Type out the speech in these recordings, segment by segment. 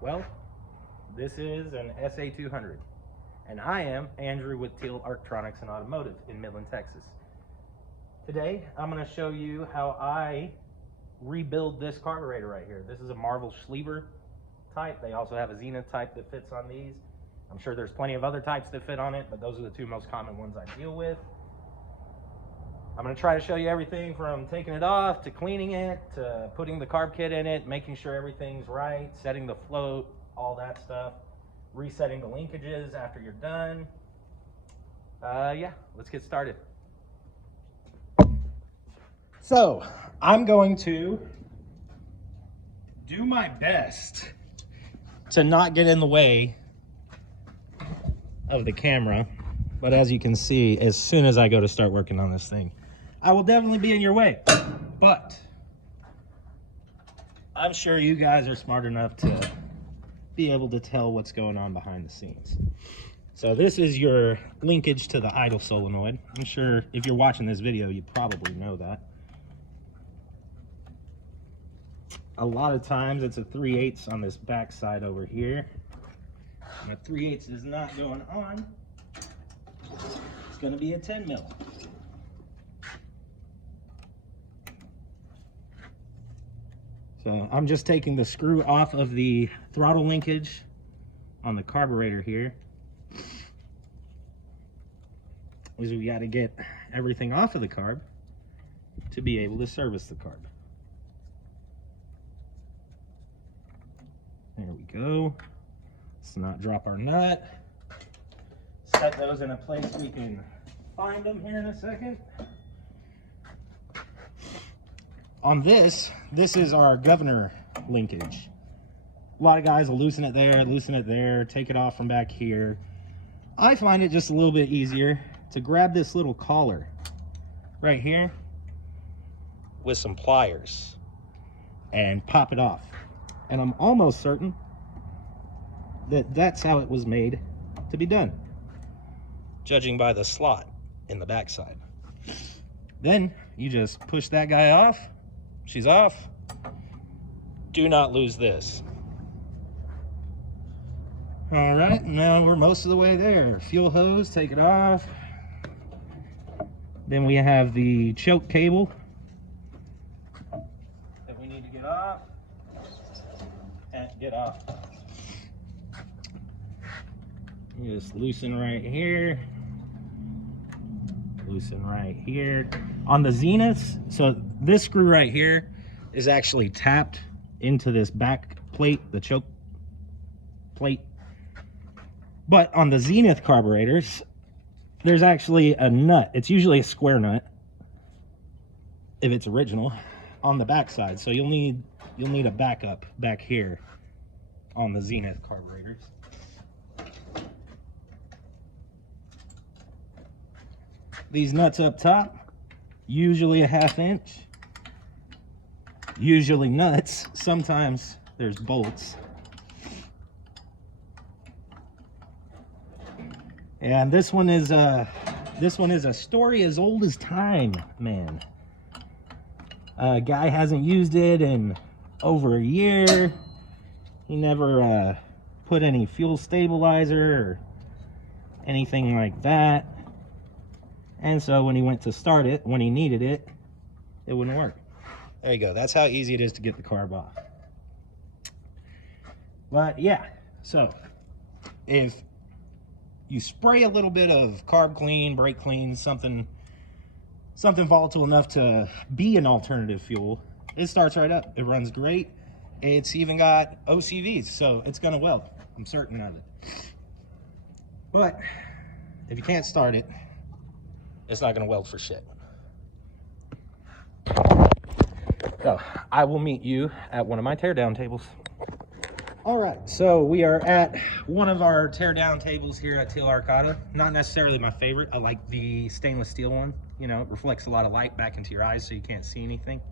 Well, this is an SA200, and I am Andrew with Teal Electronics and Automotive in Midland, Texas. Today, I'm going to show you how I rebuild this carburetor right here. This is a Marvel Schlieber type. They also have a Zenith type that fits on these. I'm sure there's plenty of other types that fit on it, but those are the two most common ones I deal with. I'm going to try to show you everything from taking it off to cleaning it to putting the carb kit in it, making sure everything's right, setting the float, all that stuff, resetting the linkages after you're done. Yeah, let's get started. So I'm going to do my best to not get in the way of the camera, but as you can see, as soon as I go to start working on this thing, I will definitely be in your way. But I'm sure you guys are smart enough to be able to tell what's going on behind the scenes. So this is your linkage to the idle solenoid. I'm sure if you're watching this video, you probably know that. A lot of times it's a 3/8 on this back side over here. And a 3/8 is not going on. It's going to be a 10 mil. So I'm just taking the screw off of the throttle linkage on the carburetor here, because we got to get everything off of the carb to be able to service the carb. There we go. Let's not drop our nut. Set those in a place we can find them here in a second. On this is our governor linkage. A lot of guys will loosen it there, take it off from back here. I find it just a little bit easier to grab this little collar right here with some pliers and pop it off. And I'm almost certain that that's how it was made to be done, judging by the slot in the backside. Then you just push that guy off. She's off. Do not lose this. All right, now we're most of the way there. Fuel hose, take it off. Then we have the choke cable that we need to get off. And get off. You just loosen right here. Loosen right here. On the Zeniths, so this screw right here is actually tapped into this back plate, the choke plate. But on the Zenith carburetors, there's actually a nut. It's usually a square nut, if it's original, on the back side. So you'll need a backup back here on the Zenith carburetors. These nuts up top, usually a 1/2 inch. Usually nuts. Sometimes there's bolts. And this one is a story as old as time, man. A guy hasn't used it in over a year. He never put any fuel stabilizer or anything like that. And so when he went to start it, when he needed it, it wouldn't work. There you go. That's how easy it is to get the carb off. But yeah, so if you spray a little bit of carb clean, brake clean, something volatile enough to be an alternative fuel, it starts right up. It runs great. It's even got OCVs, so it's gonna weld. I'm certain of it. But if you can't start it, it's not gonna weld for shit. So I will meet you at one of my teardown tables. All right, so we are at one of our teardown tables here at Teal Arcata. Not necessarily my favorite. I like the stainless steel one. You know, it reflects a lot of light back into your eyes so you can't see anything.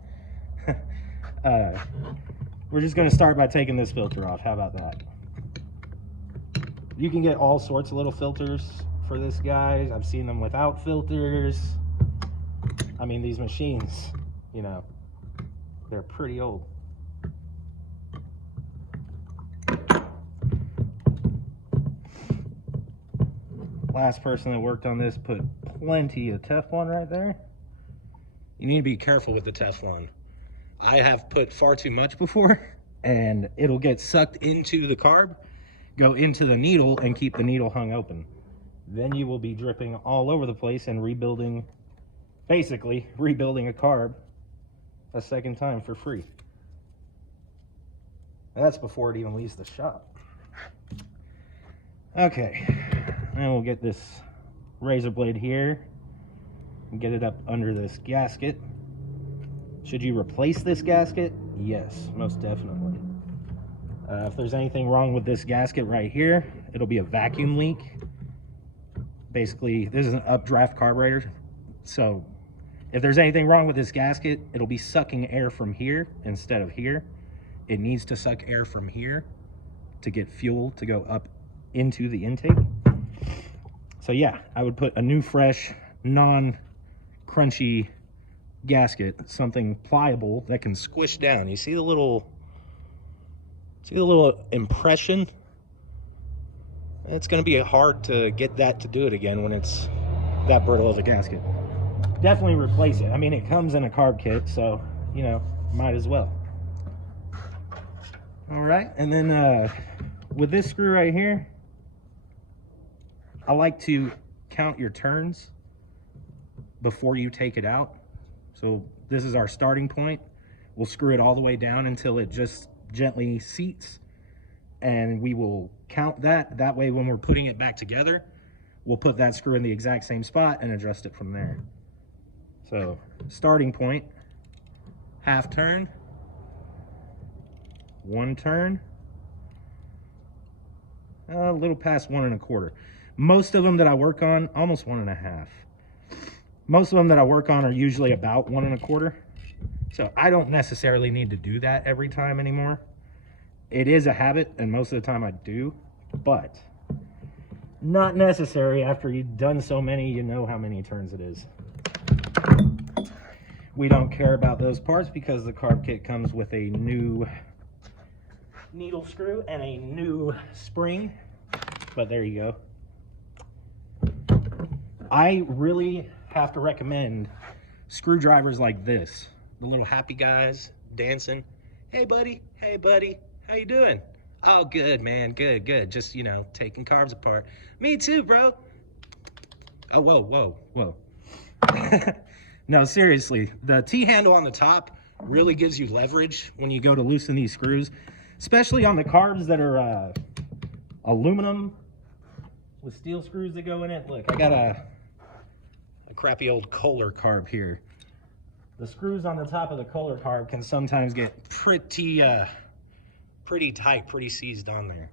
We're just gonna start by taking this filter off. How about that? You can get all sorts of little filters for this, guys. I've seen them without filters. I mean, these machines, you know, they're pretty old. last person that worked on this put plenty of Teflon right there. You need to be careful with the Teflon. I have put far too much before, and it'll get sucked into the carb, go into the needle, and keep the needle hung open. Then you will be dripping all over the place and rebuilding, basically rebuilding a carb a second time for free. That's before it even leaves the shop. Okay, and we'll get this razor blade here and get it up under this gasket. Should you replace this gasket? Yes, most definitely. If there's anything wrong with this gasket right here, it'll be a vacuum leak. Basically, this is an updraft carburetor, so if there's anything wrong with this gasket, it'll be sucking air from here instead of here. It needs to suck air from here to get fuel to go up into the intake. So yeah, I would put a new, fresh, non-crunchy gasket, something pliable that can squish down. You see the little impression? It's going to be hard to get that to do it again when it's that brittle of a gasket. Definitely replace it. I mean, it comes in a carb kit, so, you know, might as well. All right, and then with this screw right here, I like to count your turns before you take it out. So this is our starting point. We'll screw it all the way down until it just gently seats, and we will count that. That way, when we're putting it back together, we'll put that screw in the exact same spot and adjust it from there. So starting point, half turn, 1 turn, a little past 1 1/4. Most of them that I work on, almost 1 1/2. Most of them that I work on are usually about 1 1/4. So I don't necessarily need to do that every time anymore. It is a habit, and most of the time I do, but not necessary. After you've done so many, you know how many turns it is. We don't care about those parts because the carb kit comes with a new needle screw and a new spring, but there you go. I really have to recommend screwdrivers like this. The little happy guys dancing. Hey buddy, how you doing? Oh, good man, good. Just, you know, taking carbs apart. Me too, bro. Oh, whoa. No, seriously, the T-handle on the top really gives you leverage when you go to loosen these screws, especially on the carbs that are aluminum with steel screws that go in it. Look, I got a crappy old Kohler carb here. The screws on the top of the Kohler carb can sometimes get pretty tight, pretty seized on there.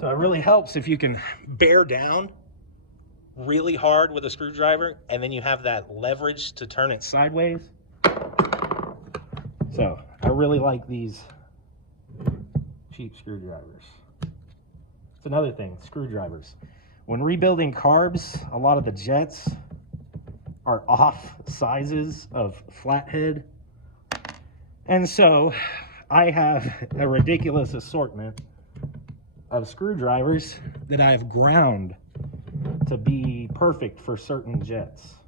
So it really helps if you can bear down really hard with a screwdriver, and then you have that leverage to turn it sideways. So I really like these cheap screwdrivers. It's another thing, screwdrivers. When rebuilding carbs, a lot of the jets are off sizes of flathead. And so I have a ridiculous assortment of screwdrivers that I have ground to be perfect for certain jets.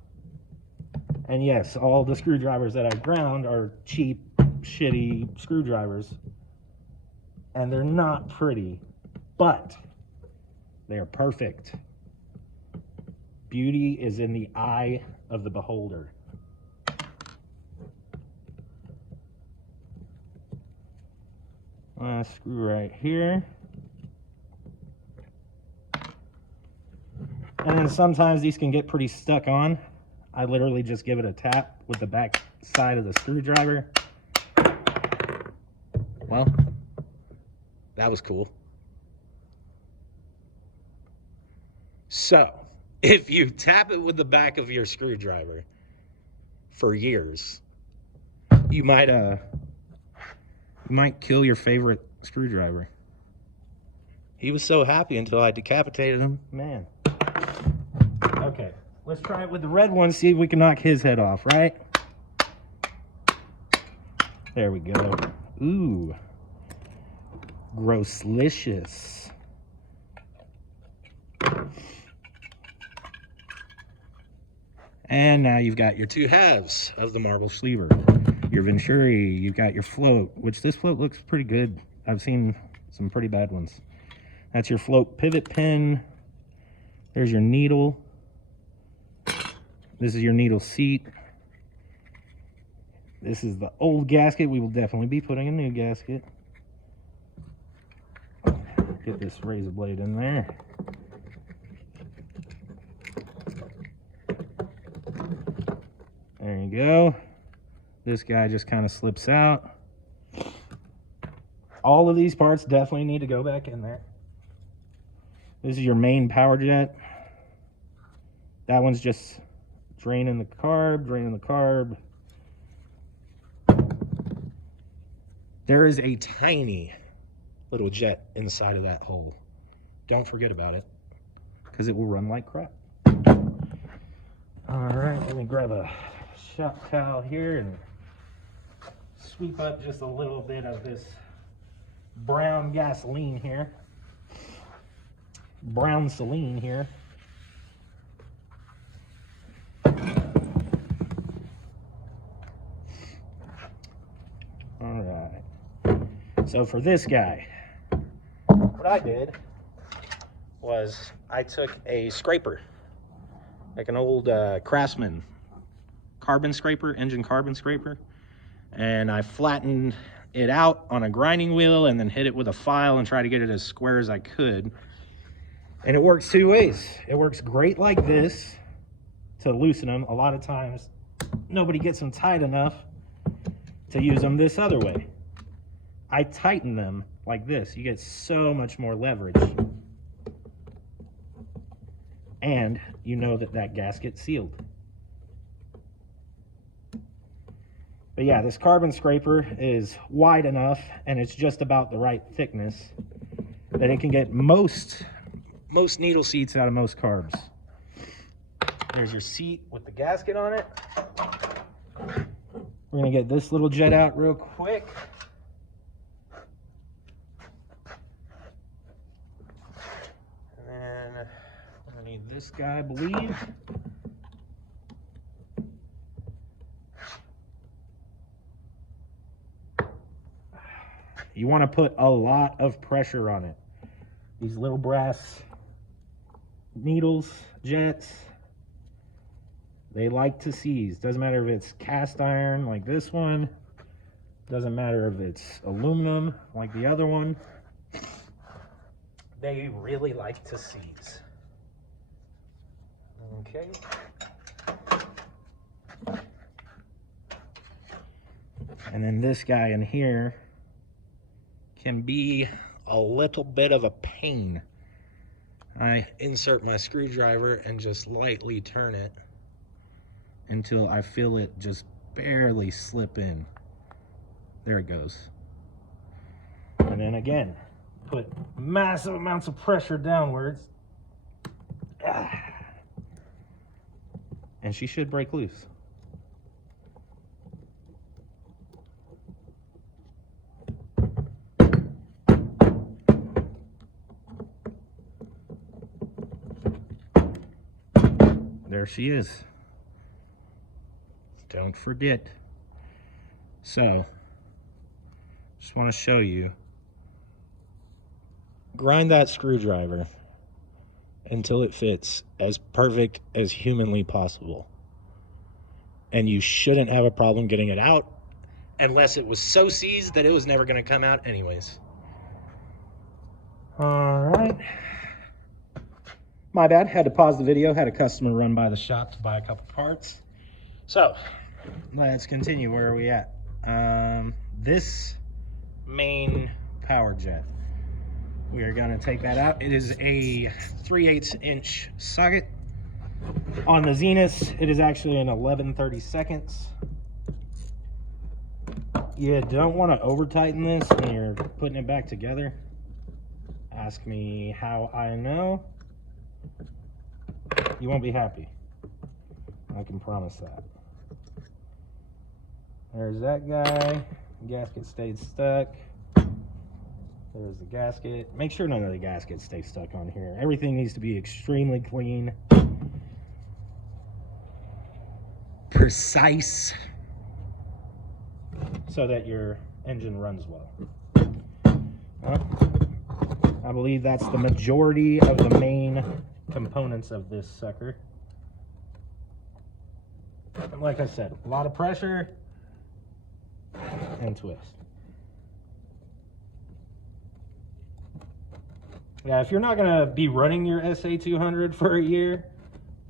And yes, all the screwdrivers that I've ground are cheap, shitty screwdrivers. And they're not pretty, but they are perfect. Beauty is in the eye of the beholder. Last screw right here. And then sometimes these can get pretty stuck on. I literally just give it a tap with the back side of the screwdriver. Well, that was cool. So, if you tap it with the back of your screwdriver for years, you might kill your favorite screwdriver. He was so happy until I decapitated him. Man. Okay, let's try it with the red one, see if we can knock his head off, right? There we go. Ooh. Grosslicious. And now you've got your two halves of the marble Schlieber. Your Venturi, you've got your float, which this float looks pretty good. I've seen some pretty bad ones. That's your float pivot pin. There's your needle. This is your needle seat. This is the old gasket. We will definitely be putting a new gasket. Get this razor blade in there. There you go. This guy just kind of slips out. All of these parts definitely need to go back in there. This is your main power jet. That one's just draining the carb. There is a tiny little jet inside of that hole. Don't forget about it, because it will run like crap. All right, let me grab a shop towel here and sweep up just a little bit of this brown gasoline here. Brown saline here. All right. So for this guy, what I did was I took a scraper, like an old Craftsman carbon scraper, engine carbon scraper, and I flattened it out on a grinding wheel and then hit it with a file and try to get it as square as I could. And it works two ways. It works great like this to loosen them. A lot of times nobody gets them tight enough to use them this other way. I tighten them like this. You get so much more leverage. And you know that that gasket's sealed. But yeah, this carbon scraper is wide enough and it's just about the right thickness that it can get most needle seats out of most carbs. There's your seat with the gasket on it. We're gonna get this little jet out real quick. And then we're gonna need this guy, I believe. You want to put a lot of pressure on it. These little brass needles, jets, they like to seize. Doesn't matter if it's cast iron like this one. Doesn't matter if it's aluminum like the other one. They really like to seize. Okay. And then this guy in here can be a little bit of a pain. I insert my screwdriver and just lightly turn it until I feel it just barely slip in. There it goes. And then again, put massive amounts of pressure downwards. And she should break loose. There she is. Don't forget. So, just want to show you. Grind that screwdriver until it fits as perfect as humanly possible. And you shouldn't have a problem getting it out unless it was so seized that it was never going to come out anyways. All right. My bad, had to pause the video, had a customer run by the shop to buy a couple parts. So, let's continue. Where are we at? This main power jet. We are gonna take that out. It is a 3/8 inch socket. On the Zenith, it is actually an 11/32. You don't wanna over tighten this when you're putting it back together. Ask me how I know. You won't be happy. I can promise that. There's that guy. Gasket stayed stuck. There's the gasket. Make sure none of the gaskets stay stuck on here. Everything needs to be extremely clean. precise so that your engine runs well. I believe that's the majority of the main components of this sucker. And like I said, a lot of pressure and twist. Yeah, if you're not going to be running your SA200 for a year,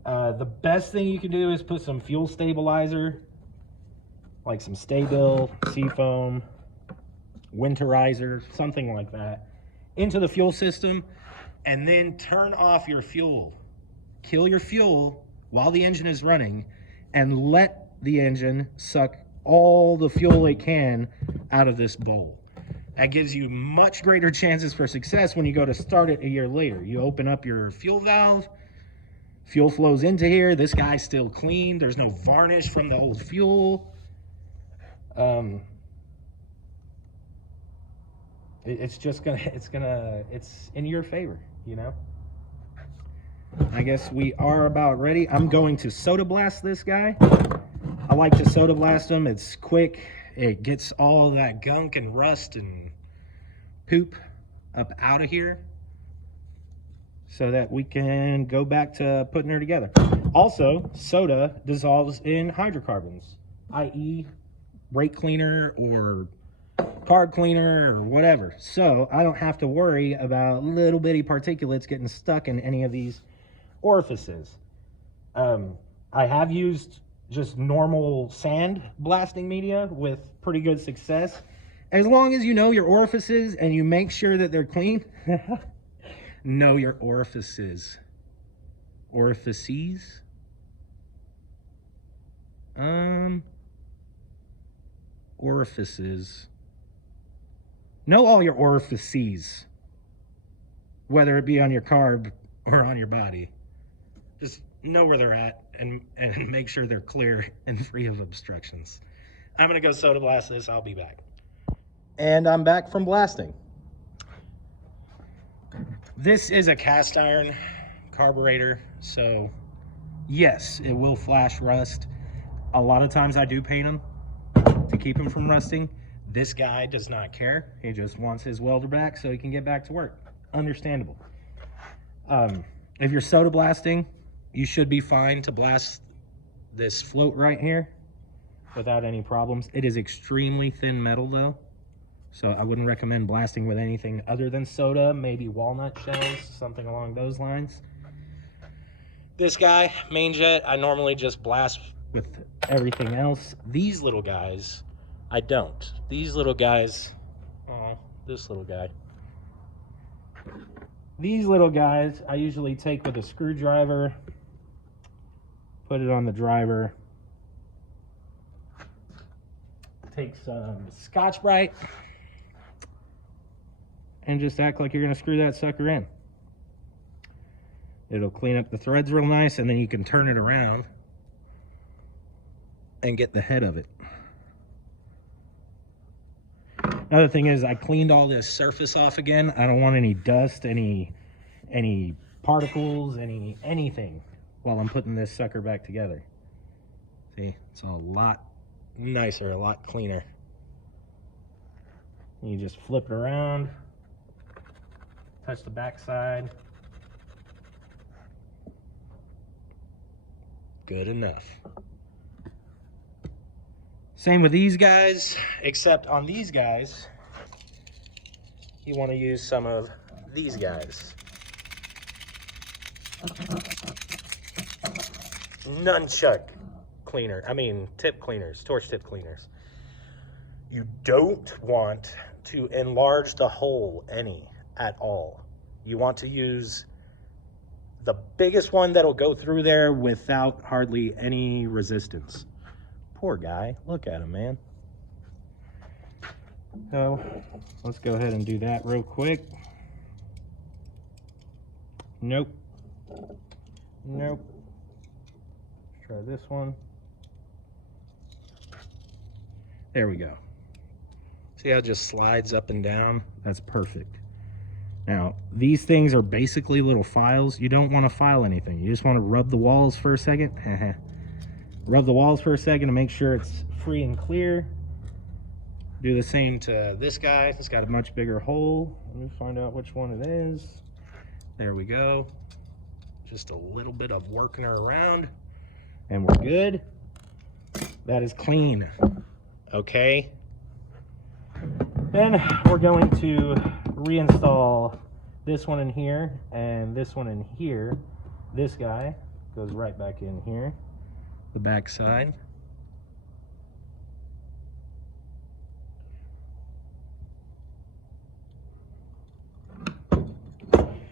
the best thing you can do is put some fuel stabilizer, like some Sta-Bil, Seafoam, Winterizer, something like that, into the fuel system, and then turn off your fuel. Kill your fuel while the engine is running, and let the engine suck all the fuel it can out of this bowl. That gives you much greater chances for success when you go to start it a year later. You open up your fuel valve, fuel flows into here. This guy's still clean. There's no varnish from the old fuel. It's in your favor, you know? I guess we are about ready. I'm going to soda blast this guy. I like to soda blast them. It's quick. It gets all that gunk and rust and poop up out of here so that we can go back to putting her together. Also, soda dissolves in hydrocarbons, i.e. brake cleaner or carb cleaner or whatever. So I don't have to worry about little bitty particulates getting stuck in any of these orifices. I have used just normal sand blasting media with pretty good success. As long as you know your orifices and you make sure that they're clean. Know your orifices. Orifices? Orifices. Know all your orifices. Whether it be on your carb or on your body. Just know where they're at and make sure they're clear and free of obstructions. I'm going to go soda blast this. I'll be back. And I'm back from blasting. This is a cast iron carburetor, so yes, it will flash rust. A lot of times I do paint them to keep them from rusting. This guy does not care. He just wants his welder back so he can get back to work. Understandable. If you're soda blasting, you should be fine to blast this float right here without any problems. It is extremely thin metal though, so I wouldn't recommend blasting with anything other than soda, maybe walnut shells, something along those lines. This guy, main jet, I normally just blast with everything else. These little guys, I don't. These little guys, oh, this little guy. These little guys, I usually take with a screwdriver, put it on the driver, take some Scotch-Brite, and just act like you're going to screw that sucker in. It'll clean up the threads real nice, and then you can turn it around and get the head of it. Another thing is I cleaned all this surface off again. I don't want any dust, any particles, anything while I'm putting this sucker back together. See, it's a lot nicer, a lot cleaner. You just flip it around, touch the back side. Good enough. Same with these guys, except on these guys, you want to use some of these guys. Nunchuck cleaner, tip cleaners, torch tip cleaners. You don't want to enlarge the hole any at all. You want to use the biggest one that'll go through there without hardly any resistance. Poor guy, look at him, man. So let's go ahead and do that real quick. Nope. Nope. Let's try this one. There we go. See how it just slides up and down? That's perfect. Now, these things are basically little files. You don't want to file anything. You just want to rub the walls for a second. Rub the walls for a second to make sure it's free and clear. Do the same to this guy. It's got a much bigger hole. Let me find out which one it is. There we go. Just a little bit of working her around and we're good. That is clean. Okay. Then we're going to reinstall this one in here and this one in here. This guy goes right back in here, the back side.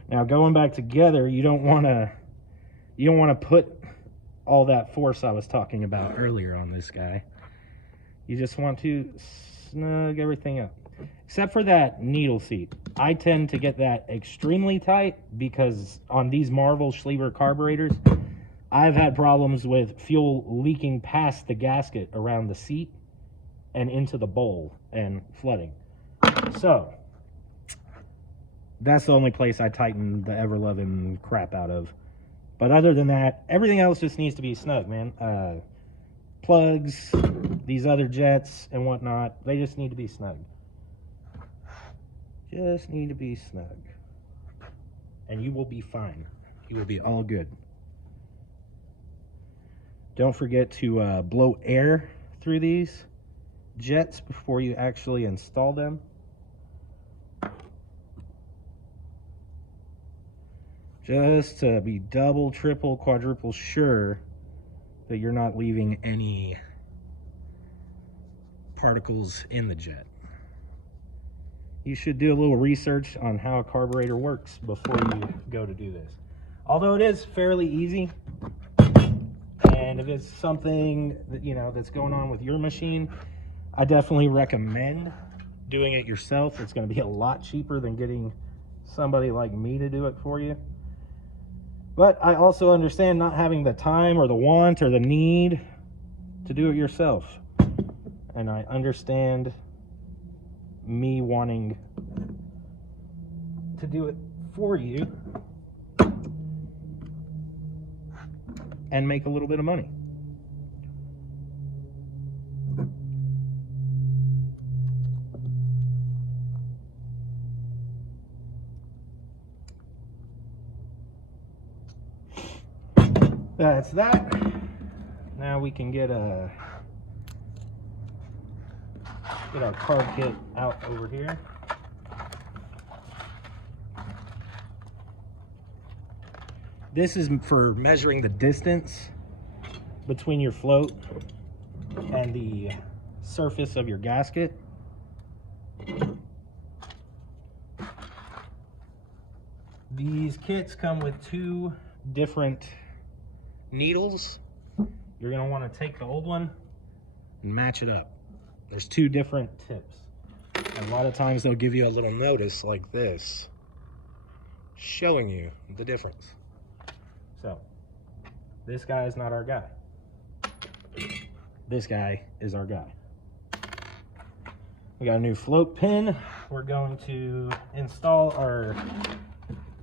Now going back together, you don't want to put all that force I was talking about earlier on this guy. You just want to snug everything up. Except for that needle seat. I tend to get that extremely tight because on these Marvel Schlieber carburetors, I've had problems with fuel leaking past the gasket around the seat and into the bowl and flooding. So that's the only place I tighten the ever-loving crap out of. But other than that, everything else just needs to be snug, man. Plugs, these other jets and whatnot, they just need to be snug. Just need to be snug. And you will be fine. You will be all good. Don't forget to blow air through these jets before you actually install them. Just to be double, triple, quadruple sure that you're not leaving any particles in the jet. You should do a little research on how a carburetor works before you go to do this. Although it is fairly easy, and if it's something that, you know, that's going on with your machine, I definitely recommend doing it yourself. It's going to be a lot cheaper than getting somebody like me to do it for you. But I also understand not having the time or the want or the need to do it yourself. And I understand me wanting to do it for you and make a little bit of money. That's that. Now we can get our carb kit out over here. This is for measuring the distance between your float and the surface of your gasket. These kits come with two different needles. You're going to want to take the old one and match it up. There's two different tips. And a lot of times they'll give you a little notice like this showing you the difference. So this guy is not our guy. This guy is our guy. We got a new float pin. We're going to install our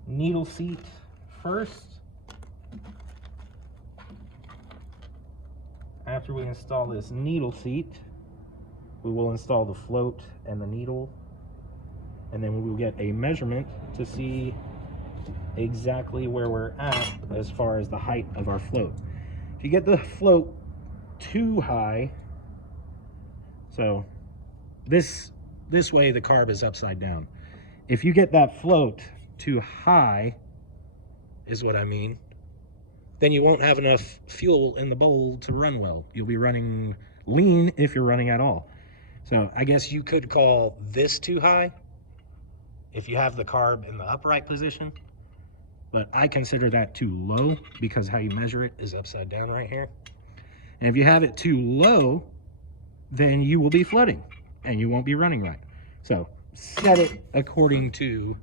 needle seat first. After we install this needle seat, we will install the float and the needle, and then we will get a measurement to see exactly where we're at as far as the height of our float. If you get the float too high, so this way the carb is upside down. If you get that float too high, is what I mean, then you won't have enough fuel in the bowl to run well. You'll be running lean if you're running at all. So I guess you could call this too high if you have the carb in the upright position, but I consider that too low because how you measure it is upside down right here. And if you have it too low, then you will be flooding and you won't be running right. So set it according to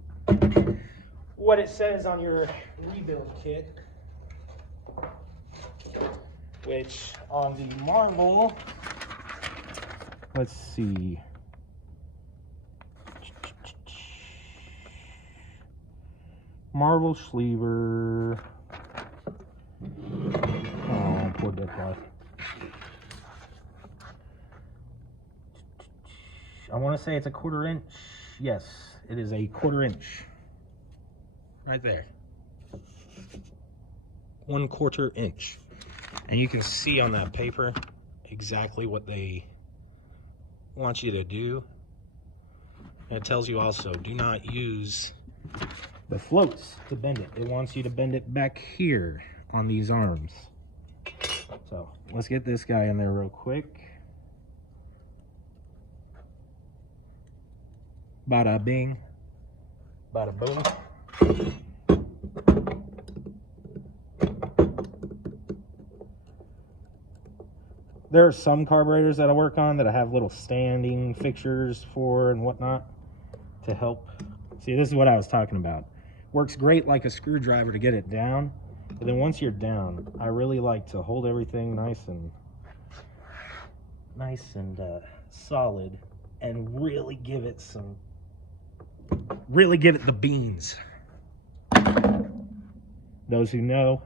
what it says on your rebuild kit, which on the Marvel, let's see, Marvel Schlieber, oh, poor dead guy. I want to say it's a 1/4 inch. Yes, it is a 1/4 inch. Right there. 1/4 inch. And you can see on that paper exactly what they want you to do. And it tells you also, do not use the floats to bend it. It wants you to bend it back here on these arms. So let's get this guy in there real quick. Bada bing, bada boom. There are some carburetors that I work on that I have little standing fixtures for and whatnot to help. See, this is what I was talking about. Works great like a screwdriver to get it down, but then once you're down, I really like to hold everything nice and solid, and really give it the beans. Those who know.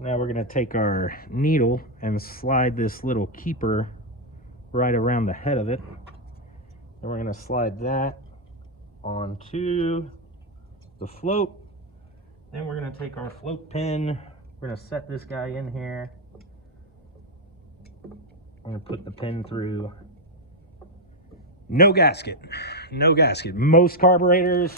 Now we're going to take our needle and slide this little keeper right around the head of it. And we're going to slide that onto the float. Then we're going to take our float pin. We're going to set this guy in here. I'm going to put the pin through. No gasket. No gasket. Most carburetors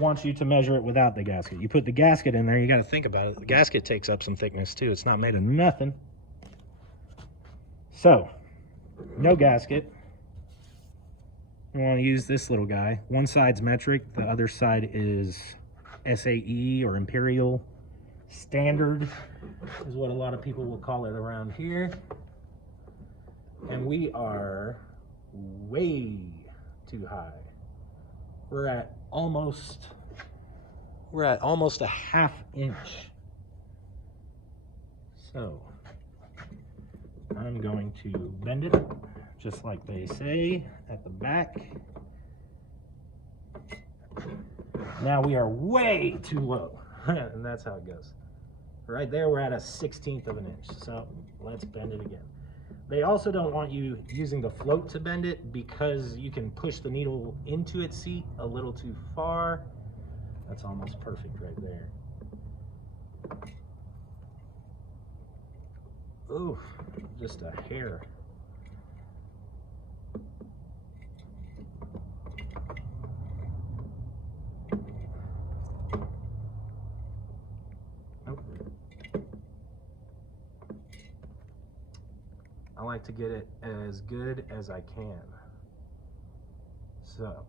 want you to measure it without the gasket. You put the gasket in there, you got to think about it. The gasket takes up some thickness too. It's not made of nothing. So, no gasket. You want to use this little guy. One side's metric, the other side is SAE or Imperial Standard is what a lot of people will call it around here. And we are way too high. We're at almost a 1/2 inch. So I'm going to bend it just like they say at the back. Now we are way too low. And that's how it goes. Right there we're at a 1/16 of an inch. So let's bend it again. They also don't want you using the float to bend it because you can push the needle into its seat a little too far. That's almost perfect right there. Ooh, just a hair. Nope. I like to get it as good as I can. So,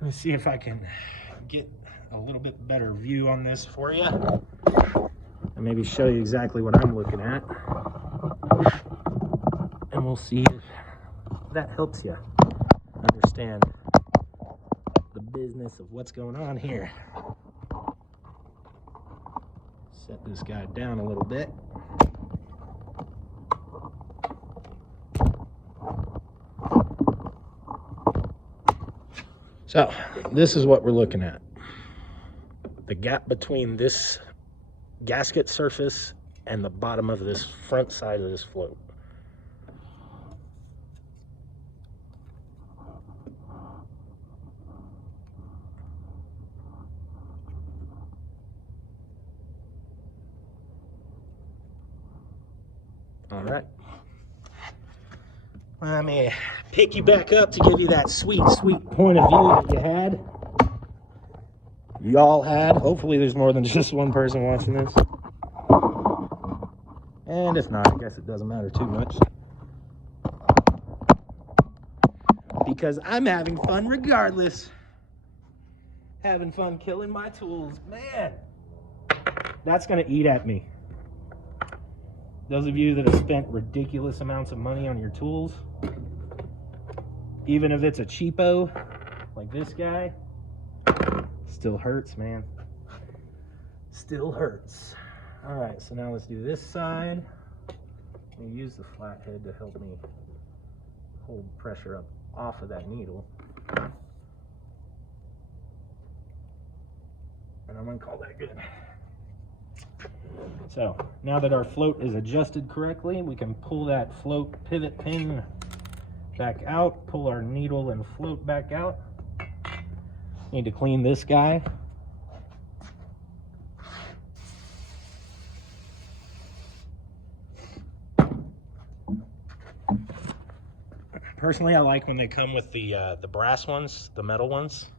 let me see if I can get a little bit better view on this for you. And maybe show you exactly what I'm looking at. And we'll see if that helps you understand the business of what's going on here. Set this guy down a little bit. So, this is what we're looking at. The gap between this gasket surface and the bottom of this front side of this float. All right. Let me pick you back up to give you that sweet point of view that you had. Y'all had. Hopefully there's more than just one person watching this. And if not, I guess it doesn't matter too much. Because I'm having fun regardless. Having fun killing my tools. Man, that's going to eat at me. Those of you that have spent ridiculous amounts of money on your tools, even if it's a cheapo, like this guy, still hurts, man. Still hurts. All right, so now let's do this side. I'll use the flathead to help me hold pressure up off of that needle. And I'm gonna call that good. So now that our float is adjusted correctly, we can pull that float pivot pin back out, pull our needle and float back out. Need to clean this guy. Personally, I like when they come with the brass ones, the metal ones.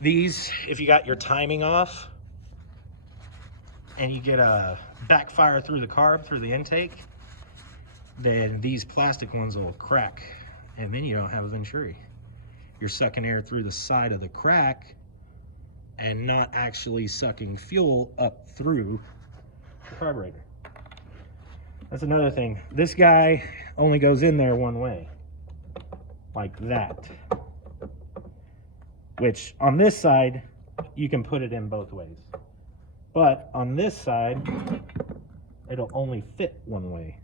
These, if you got your timing off and you get a backfire through the carb, through the intake, then these plastic ones will crack, and then you don't have a venturi. You're sucking air through the side of the crack and not actually sucking fuel up through the carburetor. That's another thing. This guy only goes in there one way, like that. Which on this side, you can put it in both ways. But on this side, it'll only fit one way.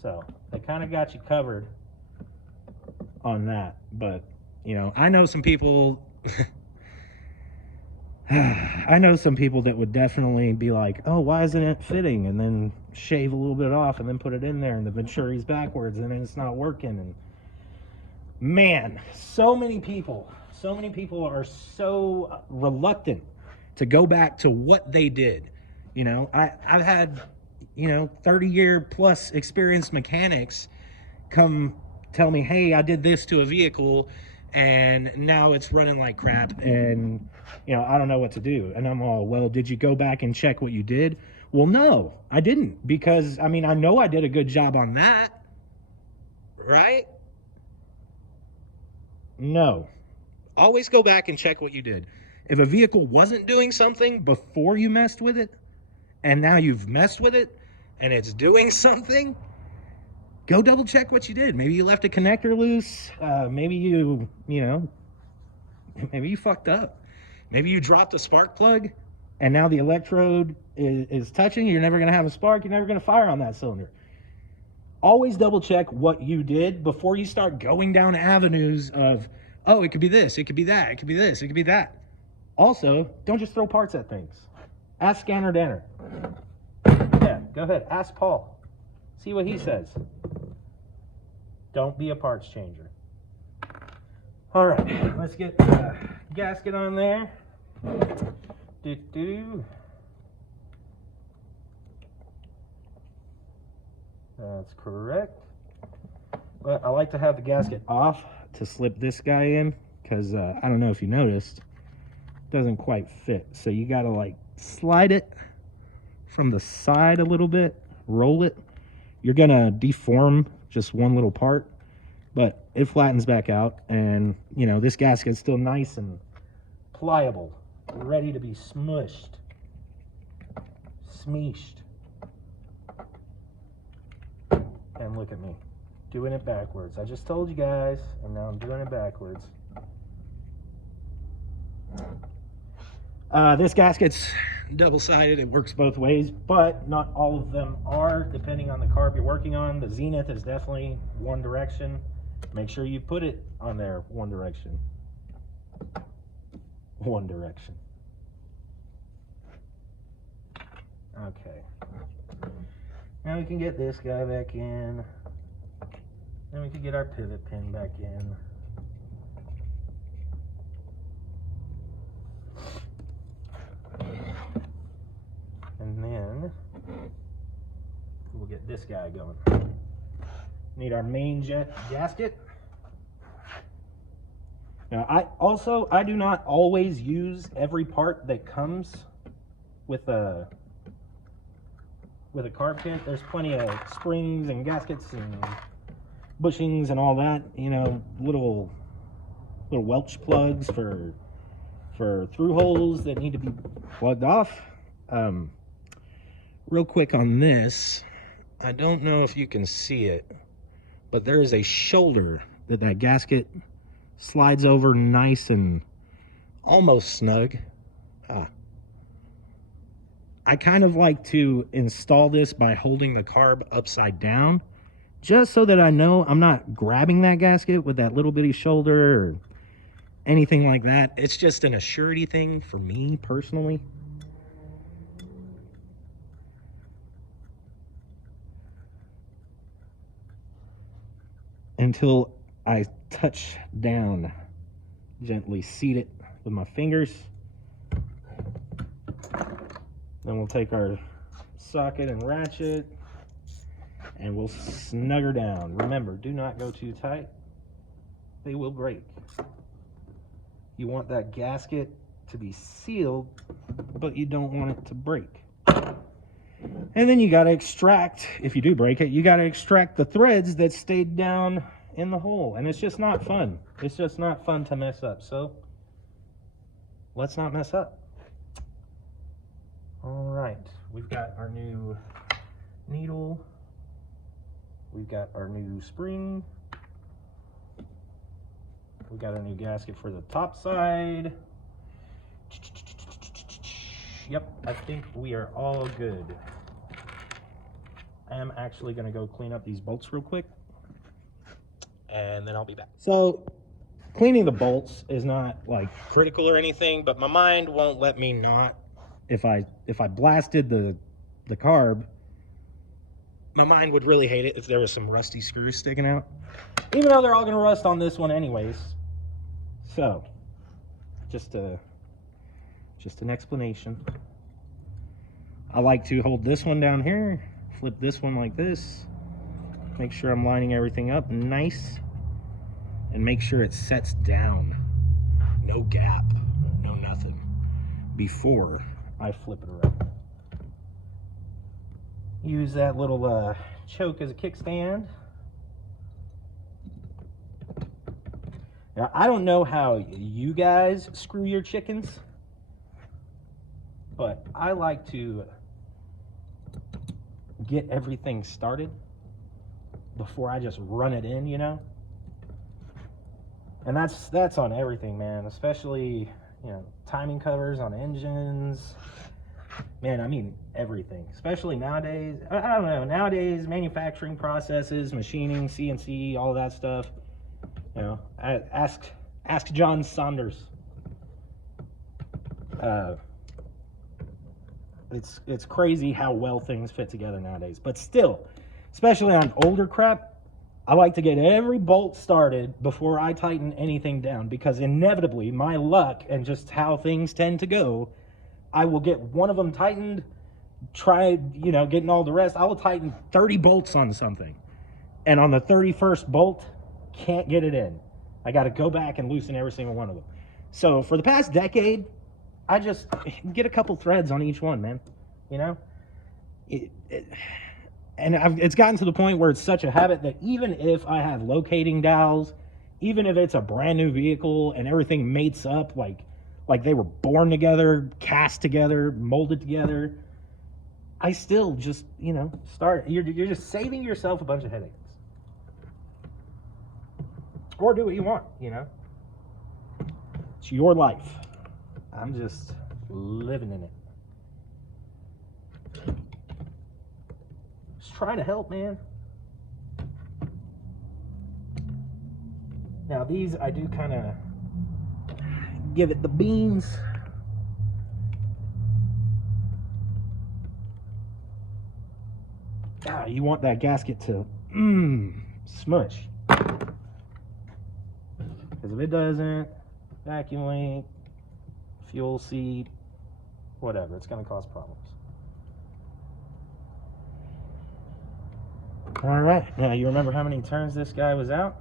So they kind of got you covered on that. But, you know, I know some people, I know some people that would definitely be like, oh, why isn't it fitting? And then shave a little bit off and then put it in there, and the venturi's backwards and then it's not working. And man, so many people are so reluctant to go back to what they did. You know, I've had, you know, 30-year plus experienced mechanics come tell me, hey, I did this to a vehicle and now it's running like crap and, you know, I don't know what to do. And I'm all, well, did you go back and check what you did? Well, no, I didn't, because I mean, I know I did a good job on that, right? No. Always go back and check what you did. If a vehicle wasn't doing something before you messed with it, and now you've messed with it, and it's doing something, go double check what you did. Maybe you left a connector loose. Maybe you fucked up. Maybe you dropped a spark plug, and now the electrode is touching. You're never going to have a spark. You're never going to fire on that cylinder. Always double check what you did before you start going down avenues of, oh, it could be this, it could be that, it could be this, it could be that. Also, don't just throw parts at things. Ask Scanner Danner. Yeah, go ahead. Ask Paul. See what he says. Don't be a parts changer. All right, let's get the gasket on there. That's correct. But I like to have the gasket off to slip this guy in, because I don't know if you noticed, it doesn't quite fit. So you gotta like slide it from the side a little bit, roll it. You're gonna deform just one little part, but it flattens back out, and you know, this gasket's still nice and pliable, ready to be smushed, smeeshed. And look at me doing it backwards. I just told you guys, and now I'm doing it backwards. This gasket's double-sided. It works both ways, but not all of them are, depending on the carb you're working on. The Zenith is definitely one direction. Make sure you put it on there one direction. One direction. Okay. Now we can get this guy back in. Then we can get our pivot pin back in. And then we'll get this guy going. Need our main jet gasket. Now I do not always use every part that comes with a carb kit. There's plenty of springs and gaskets and bushings and all that, you know, little Welch plugs for through holes that need to be plugged off. Real quick on this, I don't know if you can see it, but there is a shoulder that gasket slides over nice and almost snug. I kind of like to install this by holding the carb upside down, just so that I know I'm not grabbing that gasket with that little bitty shoulder or anything like that. It's just an assurity thing for me personally. until I touch down. Gently seat it with my fingers. Then we'll take our socket and ratchet and we'll snug her down. Remember, do not go too tight. They will break. You want that gasket to be sealed, but you don't want it to break. And then you got to extract, if you do break it, you got to extract the threads that stayed down in the hole. And it's just not fun. It's just not fun to mess up. So let's not mess up. All right, we've got our new needle. We've got our new spring. We got our new gasket for the top side. Yep, I think we are all good. I am actually going to go clean up these bolts real quick, and then I'll be back. So cleaning the bolts is not like critical or anything, but my mind won't let me not. If I blasted the carb, my mind would really hate it if there was some rusty screws sticking out, even though they're all going to rust on this one anyways. So just an explanation. I like to hold this one down here, flip this one like this, make sure I'm lining everything up nice, and make sure it sets down, no gap, no nothing, before I flip it around. Use that little choke as a kickstand. Now, I don't know how you guys screw your chickens, but I like to get everything started before I just run it in, you know? And that's on everything, man, especially, you know, timing covers on engines. Man, I mean everything, especially nowadays. I don't know, nowadays, manufacturing processes, machining, CNC, all that stuff. You know, ask John Saunders. It's crazy how well things fit together nowadays. But still, especially on older crap, I like to get every bolt started before I tighten anything down, because inevitably, my luck and just how things tend to go, I will get one of them tightened, try, you know, getting all the rest. I will tighten 30 bolts on something, and on the 31st bolt, can't get it in. I got to go back and loosen every single one of them. So for the past decade, I just get a couple threads on each one, man. You know, it's gotten to the point where it's such a habit that even if I have locating dowels, even if it's a brand new vehicle and everything mates up like they were born together, cast together, molded together, I still just, you know, start. You're just saving yourself a bunch of headaches. Or do what you want, you know. It's your life. I'm just living in it. Just trying to help, man. Now these, I do kind of give it the beans. You want that gasket to smush. Because if it doesn't, vacuum leak, fuel seep, whatever, it's going to cause problems. All right, now you remember how many turns this guy was out?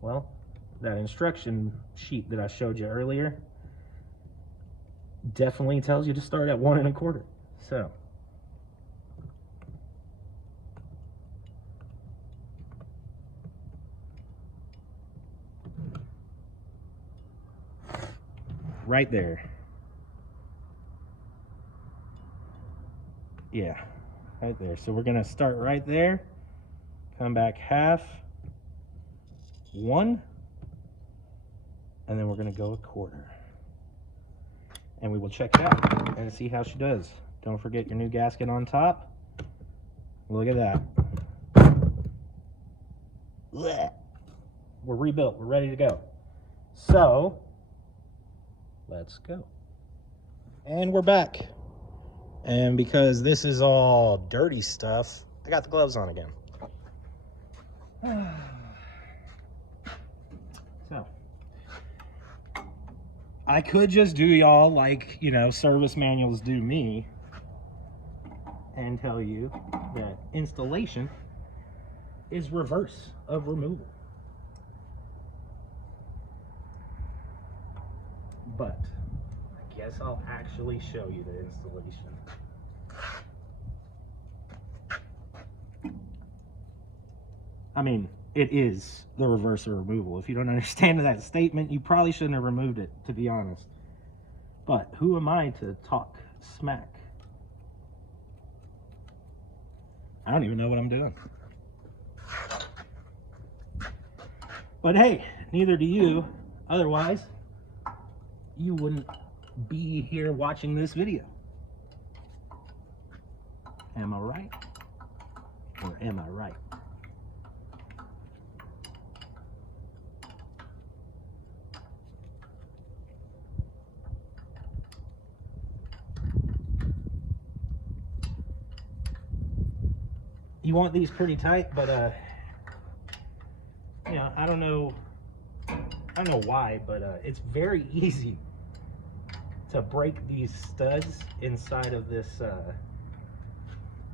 Well, that instruction sheet that I showed you earlier definitely tells you to start at 1 1/4. So right there. Yeah, right there. So we're gonna start right there, come back half, 1, and then we're gonna go 1/4. And we will check it out and see how she does. Don't forget your new gasket on top. Look at that. We're rebuilt, we're ready to go. So let's go. And we're back. And because this is all dirty stuff, I got the gloves on again. So I could just do y'all like, you know, service manuals do me and tell you that installation is reverse of removal. But I guess I'll actually show you the installation. I mean, it is the reverse of removal. If you don't understand that statement, you probably shouldn't have removed it, to be honest. But who am I to talk smack? I don't even know what I'm doing. But hey, neither do you. Otherwise, you wouldn't be here watching this video. Am I right? Or am I right? You want these pretty tight, but you know, I don't know why, but it's very easy to break these studs inside of this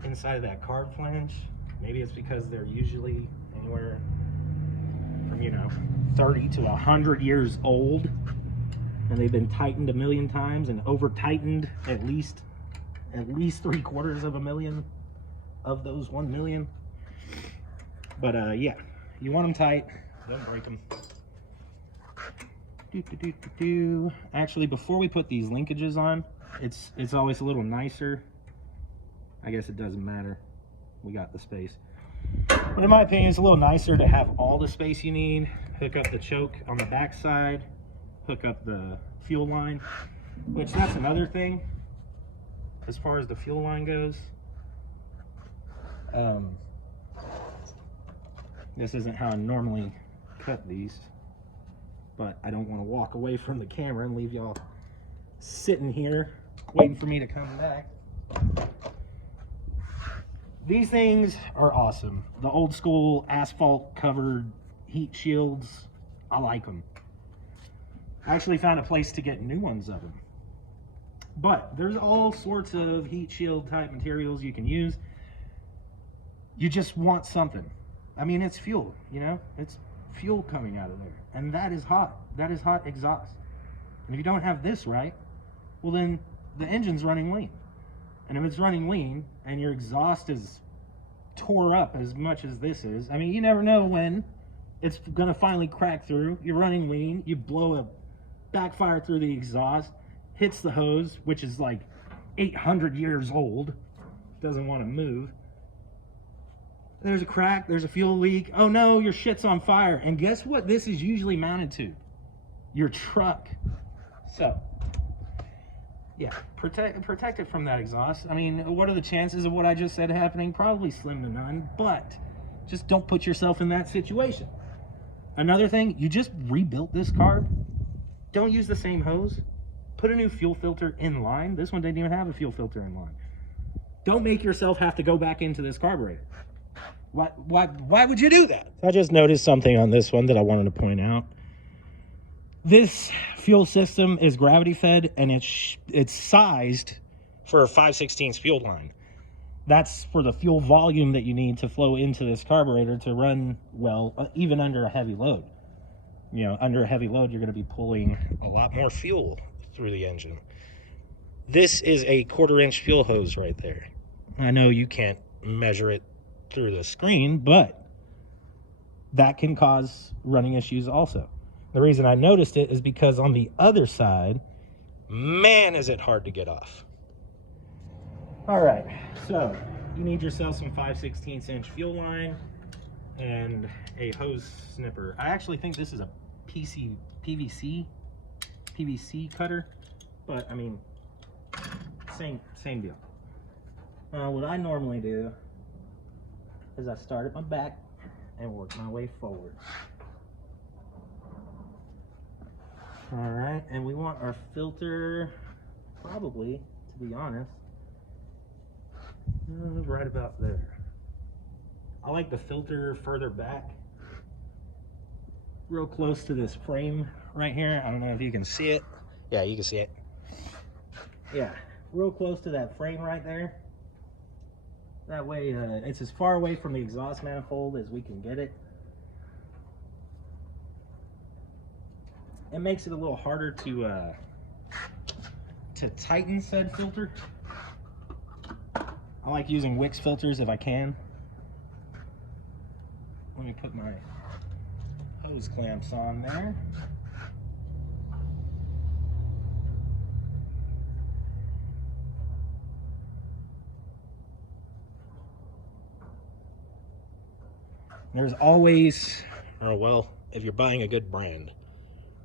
inside of that carb flange. Maybe it's because they're usually anywhere from, you know, 30 to 100 years old, and they've been tightened a million times and over tightened at least 3/4 of a million of those 1 million. But yeah, you want them tight, don't break them. Actually, before we put these linkages on, it's always a little nicer. I guess it doesn't matter, we got the space, but in my opinion, it's a little nicer to have all the space you need. Hook up the choke on the back side, hook up the fuel line, which that's another thing as far as the fuel line goes. This isn't how I normally cut these, but I don't want to walk away from the camera and leave y'all sitting here waiting for me to come back. These things are awesome. The old school asphalt covered heat shields, I like them. I actually found a place to get new ones of them. But there's all sorts of heat shield type materials you can use. You just want something. I mean, it's fuel, you know, it's fuel coming out of there, and that is hot. That is hot exhaust. And if you don't have this right, well, then the engine's running lean. And if it's running lean and your exhaust is tore up as much as this is, I mean, you never know when it's gonna finally crack through. You're running lean, you blow a backfire through the exhaust, hits the hose, which is like 800 years old, doesn't want to move. There's a crack, there's a fuel leak. Oh no, your shit's on fire. And guess what this is usually mounted to? Your truck. So, yeah, protect it from that exhaust. I mean, what are the chances of what I just said happening? Probably slim to none, but just don't put yourself in that situation. Another thing, you just rebuilt this car. Don't use the same hose. Put a new fuel filter in line. This one didn't even have a fuel filter in line. Don't make yourself have to go back into this carburetor. Why would you do that? I just noticed something on this one that I wanted to point out. This fuel system is gravity fed, and it's sized for a 5/16 fuel line. That's for the fuel volume that you need to flow into this carburetor to run well, even under a heavy load. You know, under a heavy load, you're going to be pulling a lot more fuel through the engine. This is a 1/4 inch fuel hose right there. I know you can't measure it through the screen, but that can cause running issues also. The reason I noticed it is because on the other side, man, is it hard to get off. All right, so you need yourself some 5/16 inch fuel line and a hose snipper. I actually think this is a PVC cutter, but I mean, same deal. What I normally do is I start at my back and work my way forward. All right, and we want our filter, probably, to be honest, right about there. I like the filter further back, real close to this frame right here. I don't know if you can see it. Yeah, you can see it. Yeah, real close to that frame right there. That way it's as far away from the exhaust manifold as we can get it. It makes it a little harder to tighten said filter. I like using Wix filters if I can. Let me put my hose clamps on there. There's always, or well, if you're buying a good brand,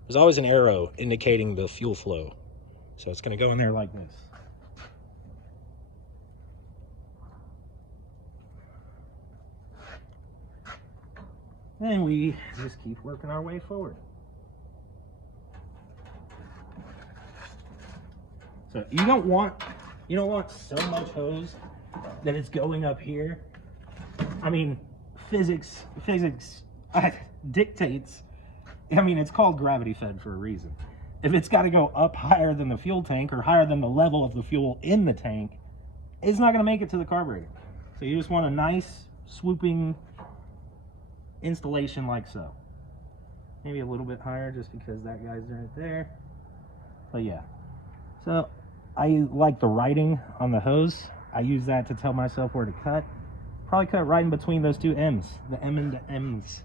there's always an arrow indicating the fuel flow. So it's going to go in there like this. And we just keep working our way forward. So you don't want so much hose that it's going up here. I mean, physics dictates. I mean, it's called gravity fed for a reason. If it's got to go up higher than the fuel tank or higher than the level of the fuel in the tank, it's not going to make it to the carburetor. So you just want a nice swooping installation like so. Maybe a little bit higher just because that guy's right there. But yeah. So I like the writing on the hose. I use that to tell myself where to cut. Probably cut right in between those two M's, the M and the M's.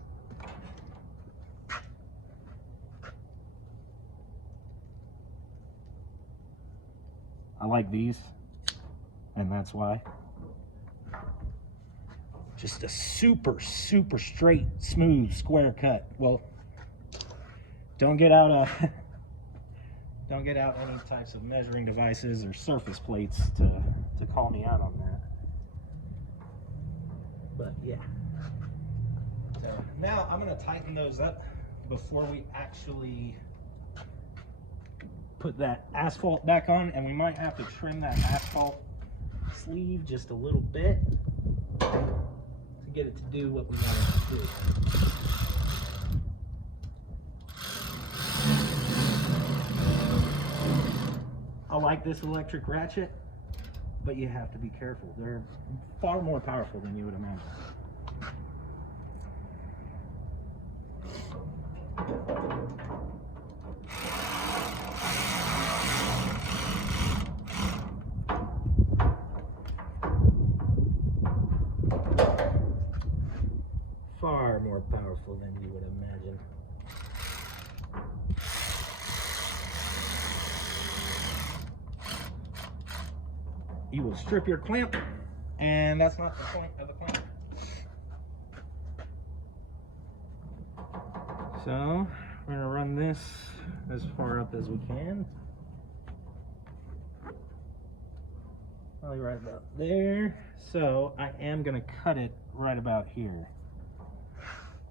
I like these, and that's why. Just a super straight, smooth, square cut. Well, don't get out any types of measuring devices or surface plates to call me out on that. But yeah. So now I'm going to tighten those up before we actually put that asphalt back on, and we might have to trim that asphalt sleeve just a little bit to get it to do what we want it to do. I like this electric ratchet, but you have to be careful. They're far more powerful than you would imagine. Far more powerful than you would imagine. You will strip your clamp, and that's not the point of the clamp. So we're going to run this as far up as we can. Probably right about there. So I am going to cut it right about here.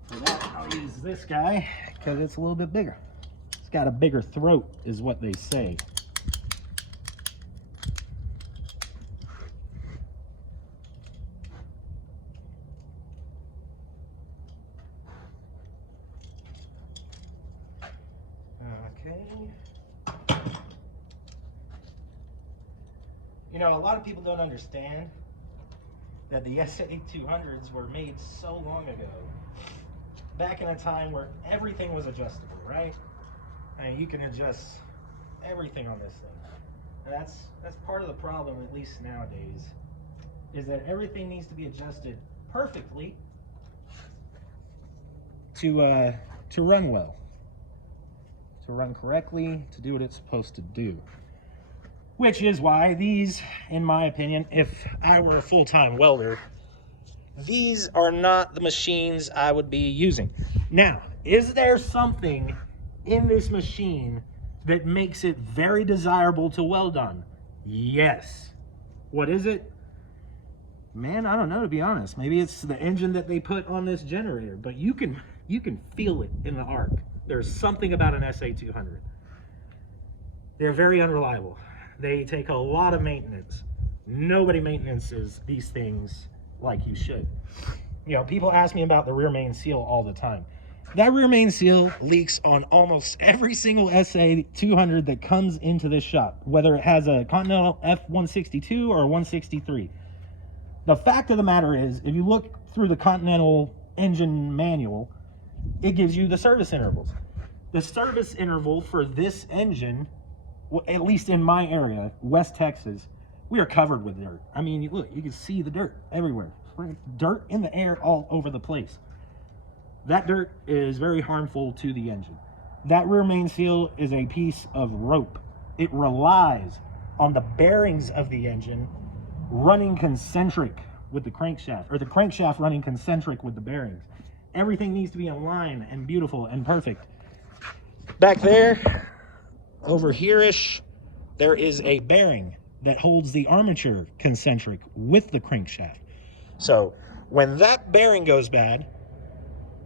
For that, I'll use this guy because it's a little bit bigger. It's got a bigger throat, is what they say. Okay. You know, a lot of people don't understand that the SA200s were made so long ago, back in a time where everything was adjustable, right? I mean, you can adjust everything on this thing. And that's part of the problem, at least nowadays, is that everything needs to be adjusted perfectly to run well, to run correctly, to do what it's supposed to do. Which is why these, in my opinion, if I were a full-time welder, these are not the machines I would be using. Now, is there something in this machine that makes it very desirable to weld on? Yes. What is it? Man, I don't know, to be honest. Maybe it's the engine that they put on this generator, but you can feel it in the arc. There's something about an SA200. They're very unreliable. They take a lot of maintenance. Nobody maintenances these things like you should. You know, people ask me about the rear main seal all the time. That rear main seal leaks on almost every single SA200 that comes into this shop, whether it has a Continental F162 or a 163. The fact of the matter is, if you look through the Continental engine manual, it gives you the service intervals. The service interval for this engine, at least in my area, West Texas, we are covered with dirt. I mean, look, you can see the dirt everywhere. Dirt in the air all over the place. That dirt is very harmful to the engine. That rear main seal is a piece of rope. It relies on the bearings of the engine running concentric with the crankshaft, or the crankshaft running concentric with the bearings. Everything needs to be in line and beautiful and perfect. Back there, over here-ish, there is a bearing that holds the armature concentric with the crankshaft. So when that bearing goes bad,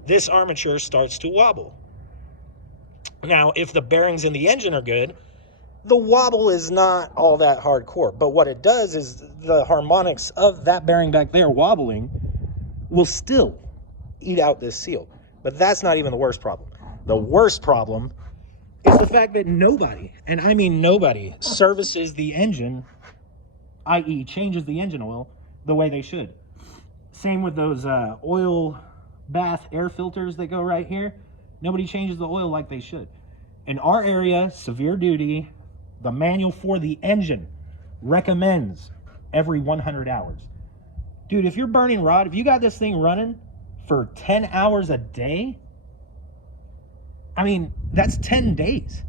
this armature starts to wobble. Now, if the bearings in the engine are good, the wobble is not all that hardcore. But what it does is the harmonics of that bearing back there wobbling will still eat out this seal. But that's not even the worst problem. The worst problem is the fact that nobody, and I mean nobody, services the engine, i.e. changes the engine oil the way they should. Same with those oil bath air filters that go right here. Nobody changes the oil like they should. In our area, severe duty, the manual for the engine recommends every 100 hours. Dude, if you're burning rod, if you got this thing running for 10 hours a day, I mean, that's 10 days.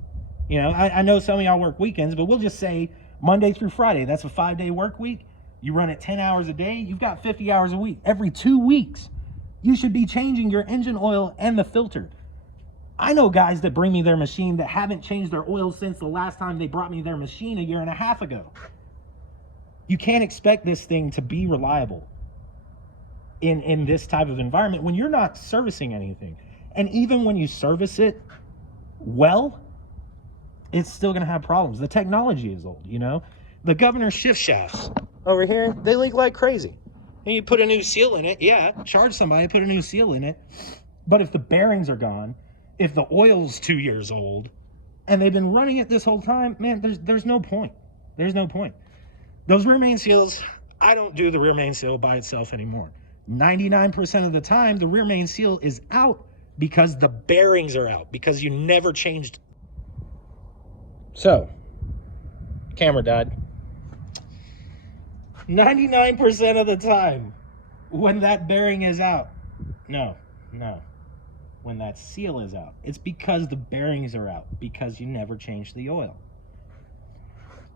You know, I know some of y'all work weekends, but we'll just say Monday through Friday. That's a 5-day work week. You run it 10 hours a day, you've got 50 hours a week. Every 2 weeks, you should be changing your engine oil and the filter. I know guys that bring me their machine that haven't changed their oil since the last time they brought me their machine a year and a half ago. You can't expect this thing to be reliable in this type of environment when you're not servicing anything. And even when you service it well, it's still going to have problems. The technology is old, you know. The governor shift shafts over here, they leak like crazy. And you put a new seal in it, yeah, charge somebody, put a new seal in it. But if the bearings are gone, if the oil's 2 years old, and they've been running it this whole time, man, there's no point. There's no point. Those rear main seals, I don't do the rear main seal by itself anymore. 99% of the time, the rear main seal is out because the bearings are out, because you never changed. So, camera died. 99% of the time, when that bearing is out, when that seal is out, it's because the bearings are out, because you never changed the oil.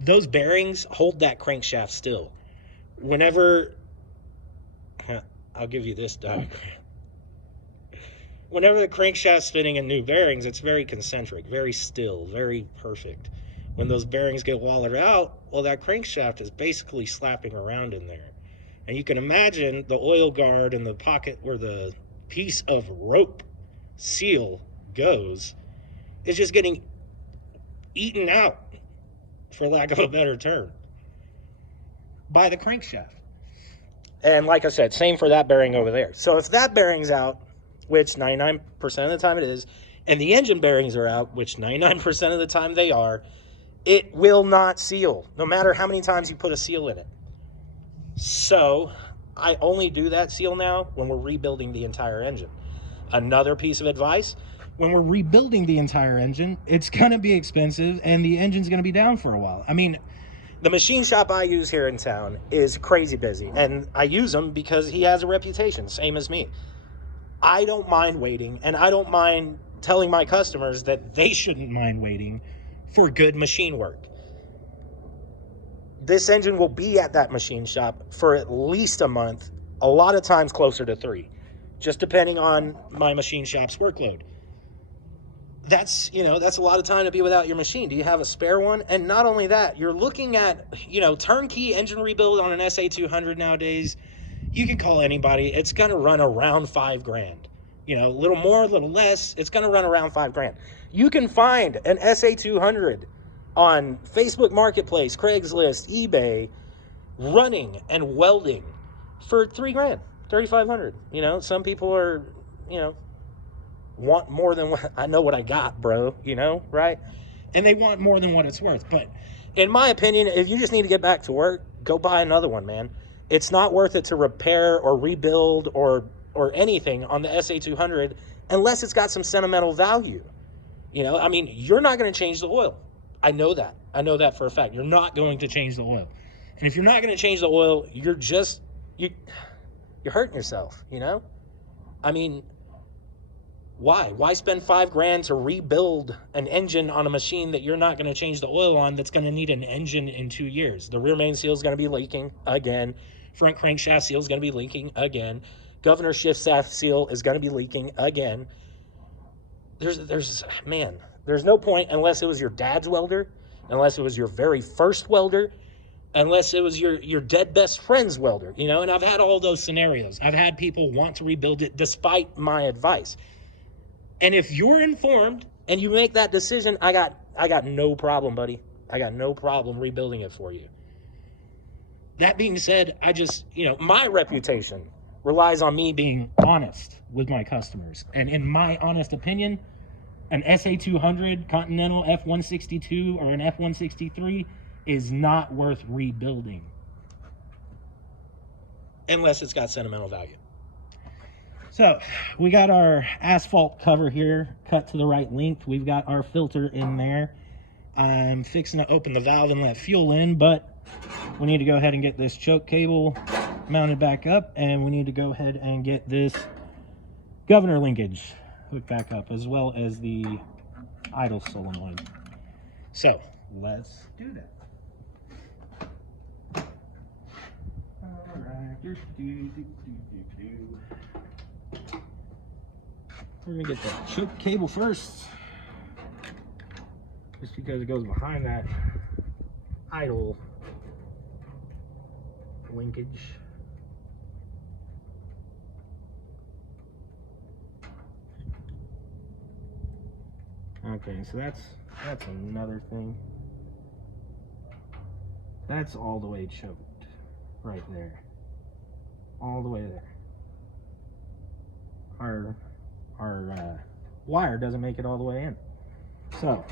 Those bearings hold that crankshaft still. Whenever, I'll give you this diagram. Whenever the crankshaft's spinning in new bearings, it's very concentric, very still, very perfect. When those bearings get wallered out, well, that crankshaft is basically slapping around in there. And you can imagine the oil guard and the pocket where the piece of rope seal goes is just getting eaten out, for lack of a better term, by the crankshaft. And like I said, same for that bearing over there. So if that bearing's out, which 99% of the time it is, and the engine bearings are out, which 99% of the time they are, it will not seal, no matter how many times you put a seal in it. So I only do that seal now when we're rebuilding the entire engine. Another piece of advice, when we're rebuilding the entire engine, it's going to be expensive and the engine's going to be down for a while. I mean, the machine shop I use here in town is crazy busy, and I use him because he has a reputation, same as me. I don't mind waiting, and I don't mind telling my customers that they shouldn't mind waiting for good machine work. This engine will be at that machine shop for at least a month, a lot of times closer to 3, just depending on my machine shop's workload. That's, you know, that's a lot of time to be without your machine. Do you have a spare one? And not only that, you're looking at, you know, turnkey engine rebuild on an SA200 nowadays. You can call anybody. It's going to run around $5,000. You know, a little more, a little less. It's going to run around $5,000. You can find an SA200 on Facebook Marketplace, Craigslist, eBay, running and welding for $3,000, $3,500. You know, some people are, you know, want more than what I know what I got, bro, you know, right? And they want more than what it's worth. But in my opinion, if you just need to get back to work, go buy another one, man. It's not worth it to repair or rebuild or anything on the SA200 unless it's got some sentimental value. You know, I mean, you're not going to change the oil. I know that. I know that for a fact. You're not going to change the oil. And if you're not going to change the oil, you're just, you're hurting yourself, you know? I mean, why? Why spend $5,000 to rebuild an engine on a machine that you're not going to change the oil on that's going to need an engine in 2 years? The rear main seal is going to be leaking again. Front crankshaft seal is going to be leaking again. Governor shift shaft seal is going to be leaking again. There's no point unless it was your dad's welder, unless it was your very first welder, unless it was your dead best friend's welder, you know? And I've had all those scenarios. I've had people want to rebuild it despite my advice. And if you're informed and you make that decision, I got no problem, buddy. I got no problem rebuilding it for you. That being said, I just, you know, my reputation relies on me being honest with my customers. And in my honest opinion, an SA200, Continental F162, or an F163 is not worth rebuilding unless it's got sentimental value. So we got our asphalt cover here cut to the right length. We've got our filter in there. I'm fixing to open the valve and let fuel in, but we need to go ahead and get this choke cable mounted back up, and we need to go ahead and get this governor linkage hooked back up, as well as the idle solenoid. So let's do that. All right. We're gonna get that choke cable first, just because it goes behind that idle linkage. Okay, so that's another thing. That's all the way choked right there, all the way there. Our wire doesn't make it all the way in, so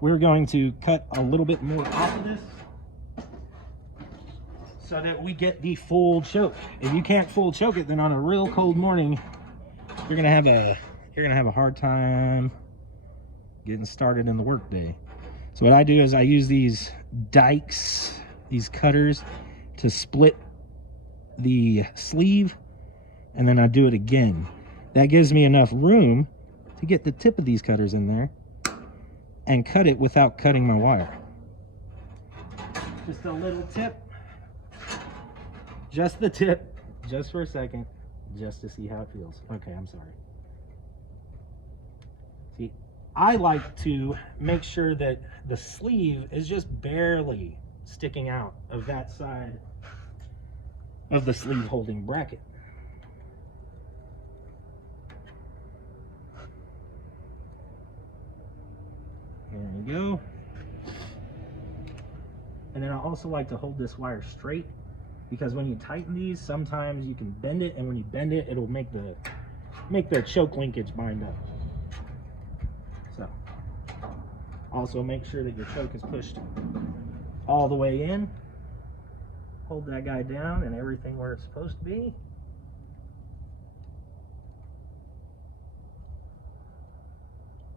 we're going to cut a little bit more off of this so that we get the full choke. If you can't full choke it, then on a real cold morning, you're gonna have a hard time getting started in the workday. So what I do is I use these dikes, these cutters, to split the sleeve, and then I do it again. That gives me enough room to get the tip of these cutters in there and cut it without cutting my wire. Just a little tip, just the tip, just for a second, just to see how it feels. Okay, I'm sorry. See, I like to make sure that the sleeve is just barely sticking out of that side of the sleeve holding bracket. There we go. And then I also like to hold this wire straight, because when you tighten these, sometimes you can bend it, and when you bend it, it'll make the choke linkage bind up. So also make sure that your choke is pushed all the way in. Hold that guy down and everything where it's supposed to be.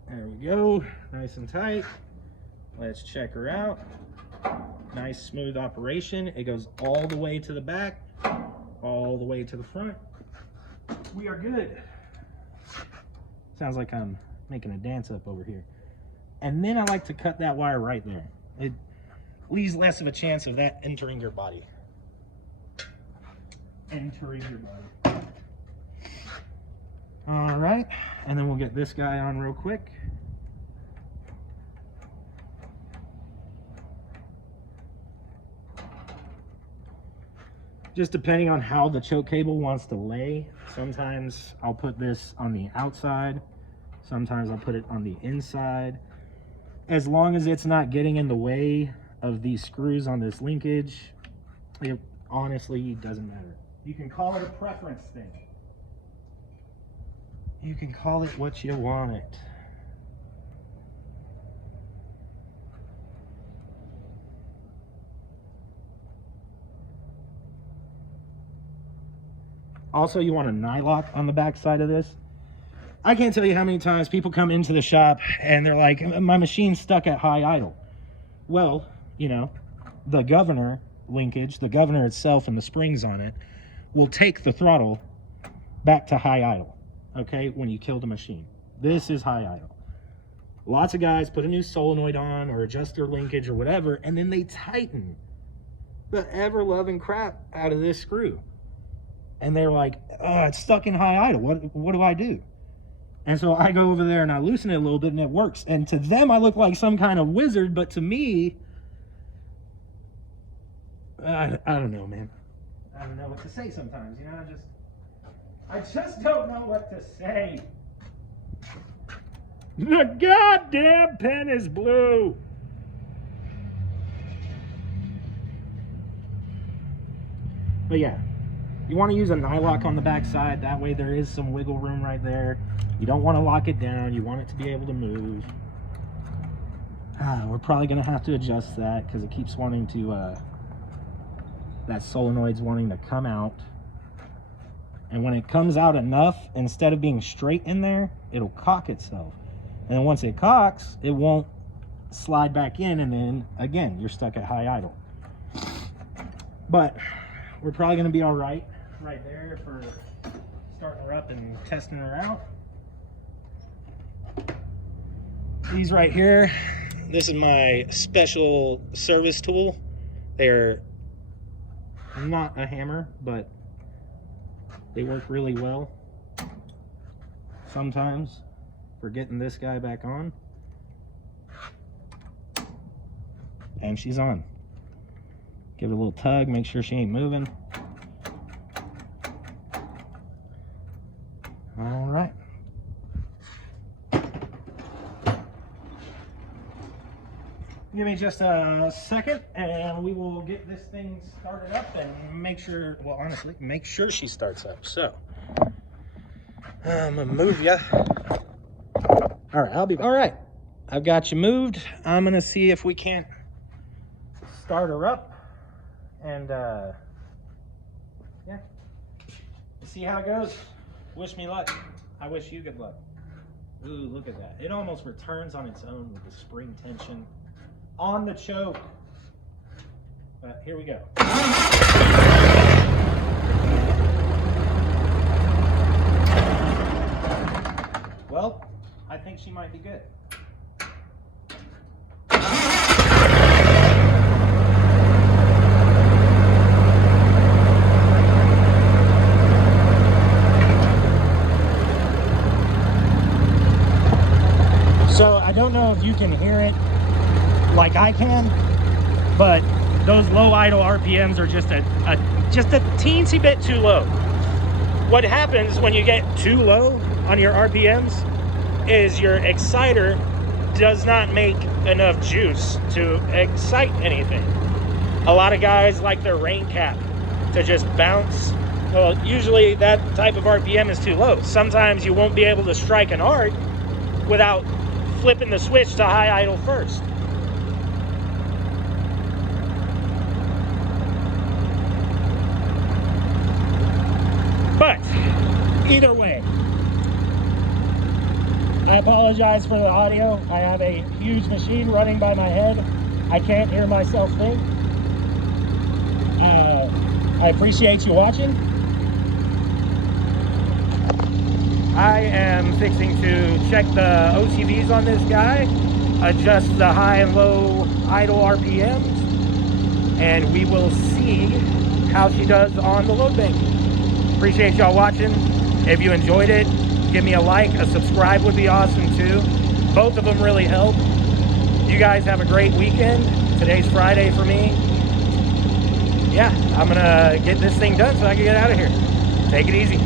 There we go, nice and tight. Let's check her out. Nice smooth operation. It goes all the way to the back, all the way to the front. We are good. Sounds like I'm making a dance up over here. And then I like to cut that wire right there. It leaves less of a chance of that entering your body. All right, and then we'll get this guy on real quick. Just depending on how the choke cable wants to lay. Sometimes I'll put this on the outside. Sometimes I'll put it on the inside. As long as it's not getting in the way of these screws on this linkage, it honestly doesn't matter. You can call it a preference thing. You can call it what you want it. Also, you want a nylock on the back side of this. I can't tell you how many times people come into the shop and they're like, my machine's stuck at high idle. Well, you know, the governor linkage, the governor itself and the springs on it will take the throttle back to high idle, okay, when you kill the machine. This is high idle. Lots of guys put a new solenoid on or adjust their linkage or whatever, and then they tighten the ever-loving crap out of this screw. And they're like, oh, it's stuck in high idle. What do I do? And so I go over there and I loosen it a little bit and it works. And to them, I look like some kind of wizard, but to me, I don't know, man. I don't know what to say sometimes, you know, I just don't know what to say. The goddamn pen is blue. But yeah, you want to use a nylock on the back side. That way there is some wiggle room right there. You don't want to lock it down. You want it to be able to move. We're probably going to have to adjust that because it keeps wanting to, that solenoid's wanting to come out. And when it comes out enough, instead of being straight in there, it'll cock itself. And then once it cocks, it won't slide back in, and then again, you're stuck at high idle. But we're probably going to be all right there for starting her up and testing her out. These right here, this is my special service tool. They're not a hammer, but they work really well sometimes for getting this guy back on. And she's on. Give it a little tug, make sure she ain't moving. All right. Give me just a second and we will get this thing started up and make sure, well, honestly, make sure she starts up. So, I'm gonna move you. All right, all right. I've got you moved. I'm gonna see if we can't start her up and, yeah, see how it goes. Wish me luck. I wish you good luck. Ooh, look at that. It almost returns on its own with the spring tension on the choke. But here we go. Well, I think she might be good. So I don't know if you can hear it like I can, but those low idle RPMs are just a teensy bit too low. What happens when you get too low on your RPMs is your exciter does not make enough juice to excite anything. A lot of guys like their rain cap to just bounce. Well, usually that type of RPM is too low. Sometimes you won't be able to strike an arc without flipping the switch to high idle first. But either way, I apologize for the audio. I have a huge machine running by my head. I can't hear myself think. I appreciate you watching. I am fixing to check the OCVs on this guy, adjust the high and low idle RPMs, and we will see how she does on the load bank. Appreciate y'all watching. If you enjoyed it, give me a like, a subscribe would be awesome too. Both of them really help. You guys have a great weekend. Today's Friday for me. Yeah, I'm gonna get this thing done so I can get out of here. Take it easy.